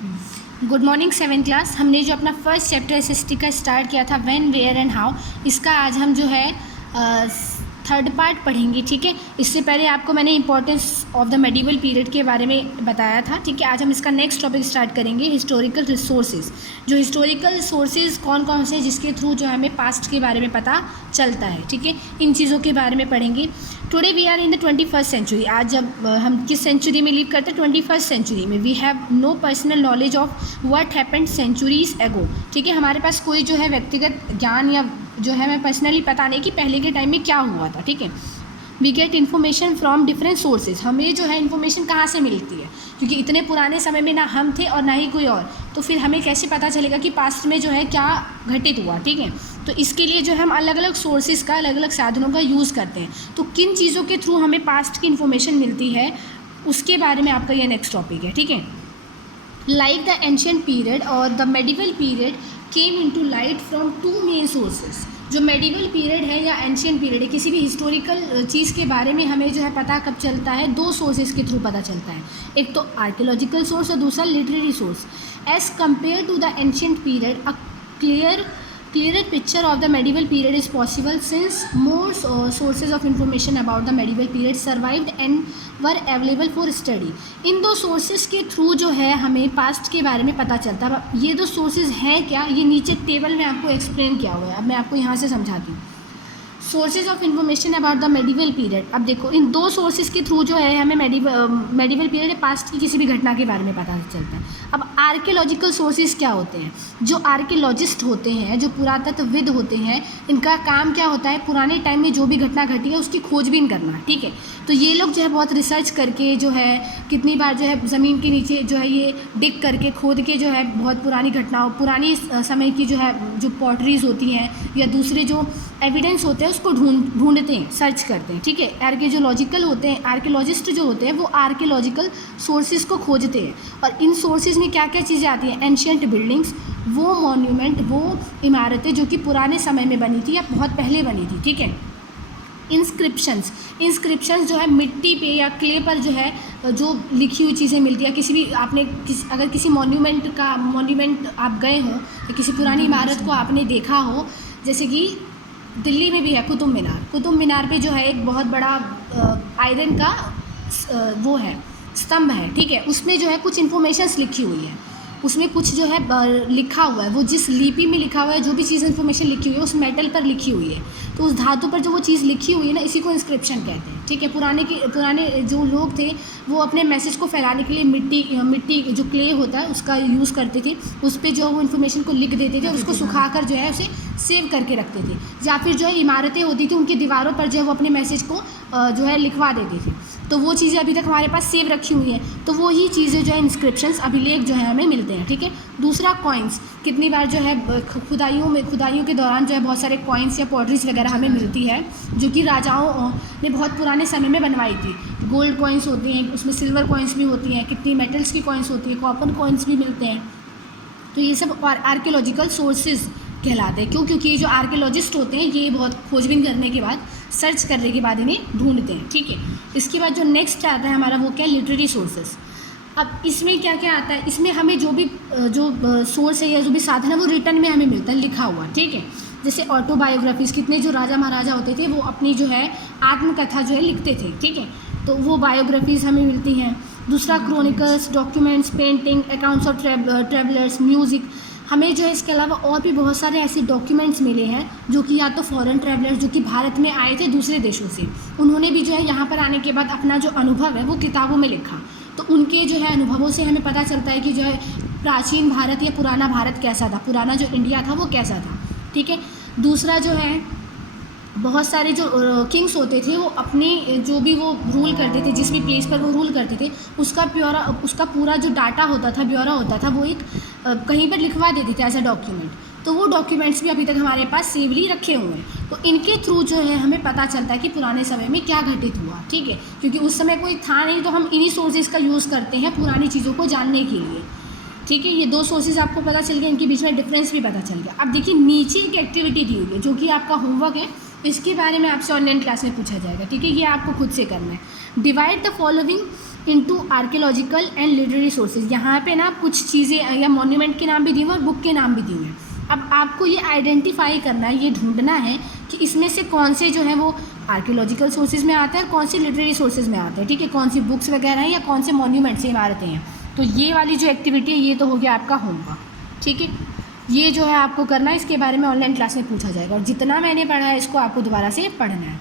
Good morning 7th class. हमने जो अपना फर्स्ट चैप्टर एसएसटी का स्टार्ट किया था व्हेन वेयर एंड हाउ, इसका आज हम जो है थर्ड पार्ट पढ़ेंगे। ठीक है, इससे पहले आपको मैंने importance of the medieval period के बारे में बताया था। ठीक है, आज हम इसका नेक्स्ट टॉपिक स्टार्ट करेंगे, हिस्टोरिकल रिसोर्सेज। जो हिस्टोरिकल रिसोर्सेज कौन कौन से हैं जिसके थ्रू जो हमें पास्ट के बारे में पता चलता है। ठीक है, इन चीज़ों के बारे में पढ़ेंगे। Today we are in the 21st century. आज जब हम किस सेंचुरी में लिव करते हैं, 21st सेंचुरी में। We have no personal knowledge of what happened centuries ago. ठीक है, हमारे पास कोई जो है व्यक्तिगत ज्ञान या जो है हमें पर्सनली पता नहीं कि पहले के टाइम में क्या हुआ था। ठीक है, we get information from different sources. हमें जो है इन्फॉर्मेशन कहाँ से मिलती है, क्योंकि इतने पुराने समय में ना हम थे और ना ही कोई और, तो फिर हमें कैसे पता चलेगा कि पास्ट में जो है क्या घटित हुआ। ठीक है, तो इसके लिए जो है हम अलग अलग सोर्सेज का, अलग अलग साधनों का यूज़ करते हैं। तो किन चीज़ों के थ्रू हमें पास्ट की इन्फॉर्मेशन मिलती है, उसके बारे में आपका ये नेक्स्ट टॉपिक है। ठीक है, लाइक द एंशिएंट पीरियड और the medieval period came into light from two main sources. जो मेडिवल पीरियड है या एंशिएंट पीरियड है, किसी भी हिस्टोरिकल चीज़ के बारे में हमें जो है पता कब चलता है, दो सोर्सेज के थ्रू पता चलता है। एक तो आर्कियोलॉजिकल सोर्स और दूसरा literary source. As compare to the ancient period, a clearer picture of the medieval period is possible since more sources of information about the medieval period survived and were available for study। इन दो sources के through जो है हमें past के बारे में पता चलता है। ये दो सोर्सेज हैं क्या, ये नीचे टेबल में आपको एक्सप्लेन किया हुआ है। अब मैं आपको यहाँ से समझाती हूँ। Sources of information about the medieval period. अब देखो, इन दो सोर्सेज के थ्रू जो है हमें मेडिवल पीरियड पास्ट की किसी भी घटना के बारे में पता चलता है। अब आर्कियोलॉजिकल सोर्सेज क्या होते हैं? जो आर्कियोलॉजिस्ट होते हैं, जो पुरातत्वविद होते हैं, इनका काम क्या होता है, पुराने टाइम में जो भी घटना घटी है उसकी खोजबीन करना। ठीक है, तो ये लोग जो है बहुत रिसर्च करके जो है कितनी बार जो है ज़मीन के नीचे जो है ये डिग करके खोद के जो है बहुत पुरानी घटनाओं, पुरानी समय की जो है जो पॉटरीज होती हैं या दूसरे जो एविडेंस होते हैं उसको ढूंढते हैं, सर्च करते हैं। ठीक है, आर्कियोलॉजिकल होते हैं, आर्कियोलॉजिस्ट जो होते हैं वो आर्कियोलॉजिकल सोर्सेज को खोजते हैं। और इन सोर्सेज में क्या क्या चीज़ें आती हैं? एंशिएंट बिल्डिंग्स, वो मॉन्यूमेंट, वो इमारतें जो कि पुराने समय में बनी थी या बहुत पहले बनी थी। ठीक है, इंस्क्रिप्शंस जो है मिट्टी पे या क्ले पर जो है जो लिखी हुई चीज़ें मिलती है। किसी भी आपने अगर किसी मॉन्यूमेंट आप गए हो या किसी पुरानी इमारत को आपने देखा हो, जैसे कि दिल्ली में भी है कुतुब मीनार पे जो है एक बहुत बड़ा आयरन का वो है, स्तंभ है। ठीक है, उसमें जो है कुछ इन्फॉर्मेशंस लिखी हुई है, उसमें कुछ जो है लिखा हुआ है, वो जिस लिपि में लिखा हुआ है, जो भी चीज़ इन्फॉर्मेशन लिखी हुई है उस मेटल पर लिखी हुई है, तो उस धातु पर जो वो चीज़ लिखी हुई है ना, इसी को इंस्क्रिप्शन कहते हैं। ठीक है, पुराने जो लोग थे वो अपने मैसेज को फैलाने के लिए मिट्टी जो क्ले होता है उसका यूज़ करते थे, उस पर जो वो इन्फॉर्मेशन को लिख देते थे और उसको सुखाकर जो है उसे सेव करके रखते थे। या फिर जो है इमारतें होती थी उनकी दीवारों पर जो है वो अपने मैसेज को जो है लिखवा देते थे। तो वो चीज़ें अभी तक हमारे पास सेव रखी हुई हैं, तो वो ही चीज़ें जो है इंस्क्रिप्शंस, अभिलेख जो है हमें मिलते हैं। ठीक है, दूसरा कॉइन्स। कितनी बार जो है खुदाइयों के दौरान जो है बहुत सारे कॉइन्स या पॉटरीज वगैरह हमें मिलती है जो कि राजाओं ने बहुत पुराने समय में बनवाई थी। गोल्ड कॉइन्स होती हैं, उसमें सिल्वर कॉइन्स भी होती हैं, कितनी मेटल्स की कॉइन्स होती हैं, कॉपर कॉइन्स भी मिलते हैं। तो ये सब आर्कियोलॉजिकल सोर्सेज कहलाते हैं। क्यों? क्योंकि ये जो आर्कियोलॉजिस्ट होते हैं ये बहुत खोजबीन करने के बाद, सर्च करने के बाद इन्हें ढूंढते हैं। ठीक है, इसके बाद जो नेक्स्ट आता है हमारा वो क्या है, लिटरेरी सोर्सेज। अब इसमें क्या क्या आता है, इसमें हमें जो भी सोर्स है या जो भी साधन है वो रिटर्न में हमें मिलता है, लिखा हुआ। ठीक है, जैसे ऑटोबायोग्राफीज़, कितने जो राजा महाराजा होते थे वो अपनी जो है आत्मकथा जो है लिखते थे। ठीक है, तो वो बायोग्राफीज़ हमें मिलती हैं। दूसरा chronicles, documents, painting, accounts of travellers, music. हमें जो है इसके अलावा और भी बहुत सारे ऐसे डॉक्यूमेंट्स मिले हैं जो कि या तो फॉरेन ट्रैवलर्स जो कि भारत में आए थे दूसरे देशों से, उन्होंने भी जो है यहाँ पर आने के बाद अपना जो अनुभव है वो किताबों में लिखा। तो उनके जो है अनुभवों से हमें पता चलता है कि जो है प्राचीन भारत या पुराना भारत कैसा था, पुराना जो इंडिया था वो कैसा था। ठीक है, दूसरा जो है बहुत सारे जो किंग्स होते थे वो अपने जो भी वो रूल करते थे, जिस भी प्लेस पर वो रूल करते थे उसका पूरा जो डाटा होता था, ब्यौरा होता था, वो एक कहीं पर लिखवा देते थे एज अ डॉक्यूमेंट। तो वो डॉक्यूमेंट्स भी अभी तक हमारे पास सेवली रखे हुए हैं। तो इनके थ्रू जो है हमें पता चलता है कि पुराने समय में क्या घटित हुआ। ठीक है, क्योंकि उस समय कोई था नहीं, तो हम इन्हीं सोर्सेज का यूज़ करते हैं पुरानी चीज़ों को जानने के लिए। ठीक है, ये दो सोर्सेज आपको पता चल गया, इनके बीच में डिफरेंस भी पता चल गया। अब देखिए नीचे एक एक्टिविटी दी हुई है जो कि आपका होमवर्क है, इसके बारे में आपसे ऑनलाइन क्लास में पूछा जाएगा। ठीक है, ये आपको खुद से करना है। Divide the following into archaeological and literary sources. यहाँ पे ना कुछ चीज़ें या मॉन्यूमेंट के नाम भी दिए हुए हैं और बुक के नाम भी दिए हुए हैं। अब आपको ये आइडेंटिफाई करना है, ये ढूंढना है कि इसमें से कौन से जो है वो आर्कियोलॉजिकल सोर्सेज में आते हैं और कौन से लिटरेरी सोर्सेज में आते हैं, ठीक है, कौन सी बुक्स वगैरह हैं या कौन से मॉन्यूमेंट्स से इमारतें हैं। तो ये वाली जो एक्टिविटी है ये तो हो गया आपका होमवर्क, ठीक है। ये जो है आपको करना है, इसके बारे में ऑनलाइन क्लास में पूछा जाएगा और जितना मैंने पढ़ा है इसको आपको दोबारा से पढ़ना है।